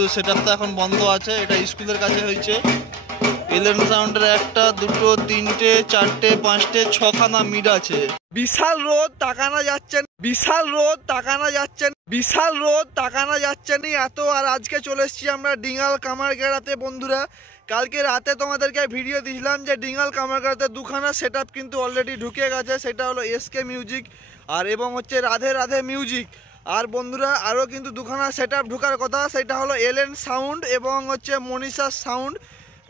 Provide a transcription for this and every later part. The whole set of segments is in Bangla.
কিন্তু সেটআপটা এখন বন্ধ আছে। এটা স্কুলের কাছে হয়েছে। এলেন সাউন্ডের 1টা 2টো 3টে 4টে 5টে 6খানা মিড আছে। বিশাল রোদ, তাকানো যাচ্ছেন, বিশাল রোদ, তাকানো যাচ্ছেন, বিশাল রোদ, তাকানো যাচ্ছেন এত। আর আজকে চলে এসেছি আমরা ডিঙ্গাল কামারগেড়াতে বন্ধুরা। কালকে রাতে তোমাদেরকে ভিডিও দিয়েছিলাম যে ডিঙ্গাল কামারগেড়াতে 2খানা সেটআপ কিন্তু অলরেডি ঢুকে গেছে। সেটা হলো এসকে মিউজিক আর এবং হচ্ছে রাধে রাধে মিউজিক। আর বন্ধুরা আরও কিন্তু 2খানা সেটআপ ঢোকার কথা, সেটা হলো এলেন সাউন্ড এবং হচ্ছে মনীষা সাউন্ড।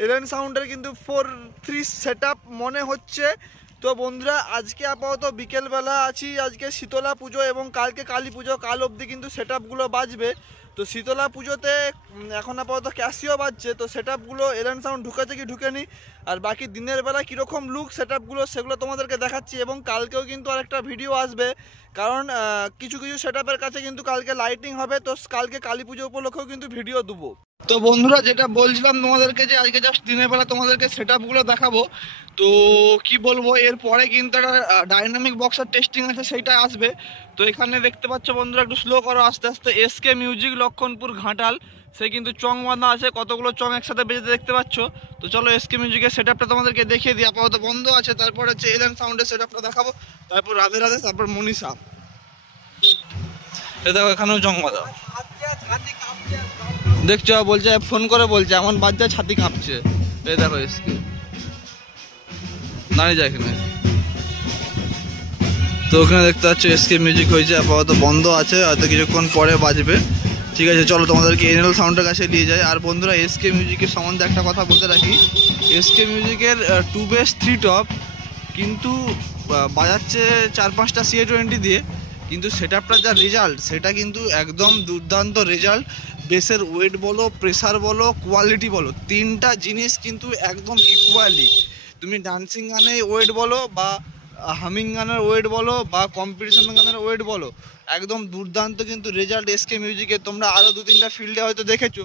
এলেন সাউন্ডের কিন্তু 4-3 সেটআপ মনে হচ্ছে। তো বন্ধুরা আজকে আপাতত বিকেলবেলা আছি, আজকে শীতলা পুজো এবং কালকে কালী পুজো, কাল অবধি কিন্তু সেটআপগুলো বাজবে। তো শীতলা পুজোতে এখন আপাতত ক্যাসিও বাজছে। তো সেটআপগুলো এলেন সাউন্ড ঢুকেছে কি ঢুকেনি, আর বাকি দিনের বেলা কীরকম লুক সেটআপগুলো সেগুলো তোমাদেরকে দেখাচ্ছি। এবং কালকেও কিন্তু আরেকটা ভিডিও আসবে, কারণ কিছু কিছু সেটআপের কাছে কিন্তু কালকে লাইটিং হবে। তো কালকে কালী পুজো উপলক্ষেও কিন্তু ভিডিও দেবো। তো বন্ধুরা যেটা বলছিলাম তোমাদেরকে যে আজকে জাস্ট দিনের বেলা তোমাদেরকে সেটআপগুলো দেখাবো। তো কি বলবো, এরপরে কিন্তু একটা ডাইনামিক বক্সের টেস্টিং আছে, সেইটা আসবে। তো এখানে দেখতে পাচ্ছ বন্ধুরা, একটু স্লো করো আস্তে আস্তে, এসকে মিউজিক লক্ষণপুর ঘাটাল, সে কিন্তু চং বাঁধা আছে, কতগুলো চং একসাথে বেজে দেখতে পাচ্ছ। তো চলো এসকে মিউজিকের সেটআপটা তোমাদেরকে দেখিয়ে দিই। আপাতত বন্ধ আছে, তারপর হচ্ছে এলেন সাউন্ডের সেটআপটা দেখাবো, তারপর রাধে রাধে, তারপর মনীষা। দেখো এখানেও চং বাঁধা দেখছো, বলছে ফোন করে বলছে এমন বাচ্চা ছাতি কাঁপছে। এই দেখো এসকে দাঁড়িয়ে যায় এখানে। তো ওখানে দেখতে পাচ্ছ এসকে মিউজিক হয়েছে, আপাতত বন্ধ আছে, হয়তো কিছুক্ষণ পরে বাজবে। ঠিক আছে চলো তোমাদেরকে এনএল সাউন্ডের কাছে নিয়ে যাই। আর বন্ধুরা এসকে মিউজিকের সম্বন্ধে একটা কথা বলতে রাখি, এসকে মিউজিকের 2 বেস 3 টপ কিন্তু বাজাচ্ছে 4-5টা CA20 দিয়ে, কিন্তু সেটআপটার যা রেজাল্ট সেটা কিন্তু একদম দুর্দান্ত রেজাল্ট। বেসের ওয়েট বলো, প্রেসার বলো, কোয়ালিটি বলো, 3টা জিনিস কিন্তু একদম ইকুয়ালি। তুমি ডান্সিং গানে ওয়েট বলো বা হামিং গানের ওয়েট বলো বা কম্পিটিশন গানের ওয়েট বলো, একদম দুর্দান্ত কিন্তু রেজাল্ট এসকে মিউজিকে। তোমরা আরও 2-3টা ফিল্ডে হয়তো দেখেছো,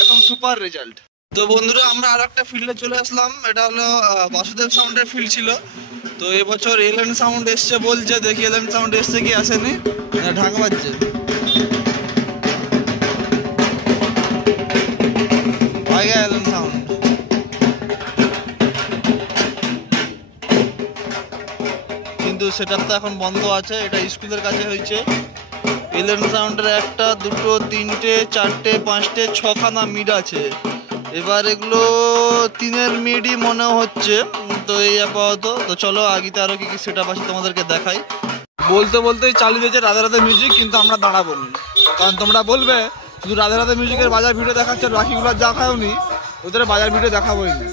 একদম সুপার রেজাল্ট। তো বন্ধুরা আমরা আর একটা ফিল্ডে চলে আসলাম, এটা হলো বাসুদেব সাউন্ডের ফিল্ড ছিল। তো এবছর এলেন সাউন্ড এসছে বলছে, দেখি এলেন সাউন্ড এসছে কি আসেনি, ঢাক বাজছে। এলেন সাউন্ড কিন্তু সেটআপটা এখন বন্ধ আছে। এটা স্কুলের কাছে হয়েছে। এলেন সাউন্ডের 1টা 2টো 3টে 4টে 5টে 6খানা মিড আছে। এবার এগুলো 3এর মিডই মনে হচ্ছে। তো এই আপাতত। তো চলো আগেতে আরো কি কি সেটআপ আছে তোমাদেরকে দেখাই। বলতে বলতেই চালিয়ে দিয়েছে রাধে রাধে মিউজিক, কিন্তু আমরা দাঁড়াবো না, কারণ তোমরা বলবে শুধু রাধে রাধে মিউজিকের বাজার ভিডিও দেখাচ্ছে, বাকিগুলো দেখাওনি, ওদের বাজার ভিডিও দেখাবোই না।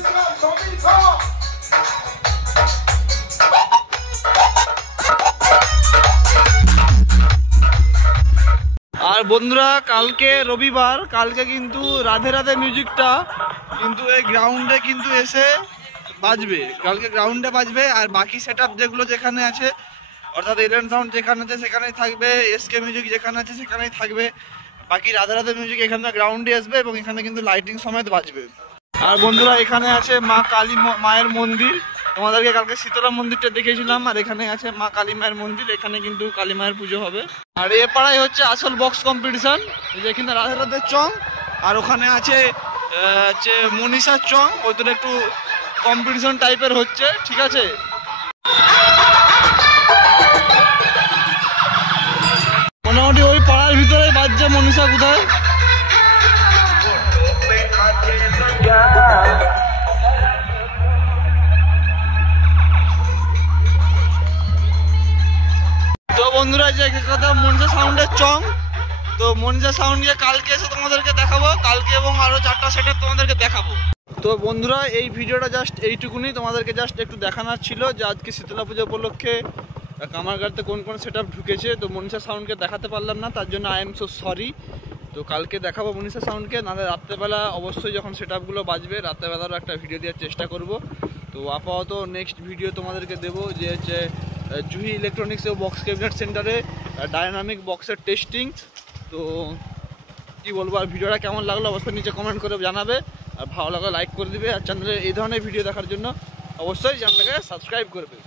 আর বন্ধুরা কালকে রবিবার, কালকে কিন্তু রাধে রাধে মিউজিকটা কিন্তু এই গ্রাউন্ডে কিন্তু এসে বাজবে, কালকে গ্রাউন্ডে বাজবে। আর বাকি সেটআপ যেগুলো যেখানে আছে, অর্থাৎ এলেন সাউন্ড যেখানে আছে সেখানেই থাকবে, এসকে মিউজিক যেখানে আছে সেখানেই থাকবে, বাকি রাধে রাধে মিউজিক এখানে গ্রাউন্ডে আসবে এবং এখানে কিন্তু লাইটিং সমেত বাজবে। আর বন্ধুরা এখানে আছে মা কালী মায়ের মন্দির, তোমাদেরকে কালকে শীতলা মন্দিরটা দেখিয়েছিলাম। আর এখানে আছে মা কালী মায়ের মন্দির, এখানে কিন্তু কালী মায়ের পুজো হবে। আর এ পাড়ায় হচ্ছে আসল বক্স কম্পিটিশন, যেখানে রাধে রাধের চং, আর ওখানে আছে মনীষার চং, ওদের একটু কম্পিটিশন টাইপের হচ্ছে। ঠিক আছে মোটামুটি ওই পাড়ার ভিতরে বাজছে। মনীষা কোথায়? তো বন্ধুরা যে কথা মনীষা সাউন্ডের চং, তো মনীষা সাউন্ডকে কালকে এসে তোমাদেরকে দেখাবো, কালকে এবং আরো 4টা সেটআপ তোমাদেরকে দেখাবো। তো বন্ধুরা এই ভিডিওটা জাস্ট এইটুকুনি, তোমাদেরকে জাস্ট একটু দেখানোর ছিল যে আজকে শীতলা পুজো উপলক্ষে কামারগাড়তে কোন কোন সেটআপ ঢুকেছে। তো মনীষা সাউন্ডকে দেখাতে পারলাম না, তার জন্য আই এম সো সরি। তো কালকে দেখাবো মনীষা সাউন্ডকে, নাহলে রাত্রেবেলা অবশ্যই যখন সেটআপগুলো বাজবে রাত্রেবেলারও একটা ভিডিও দেওয়ার চেষ্টা করব। তো আপাতত নেক্সট ভিডিও তোমাদেরকে দেবো যে হচ্ছে জুহি ইলেকট্রনিক্স ও বক্স ক্যাবিনেট সেন্টারে ডায়নামিক বক্সের টেস্টিং। তো কি বলবো, আর ভিডিওটা কেমন লাগলো অবশ্যই নিচে কমেন্ট করে জানাবে, আর ভালো লাগলে লাইক করে দিবে, আর চ্যানেলে এই ধরনের ভিডিও দেখার জন্য অবশ্যই চ্যানেলটাকে সাবস্ক্রাইব করবে।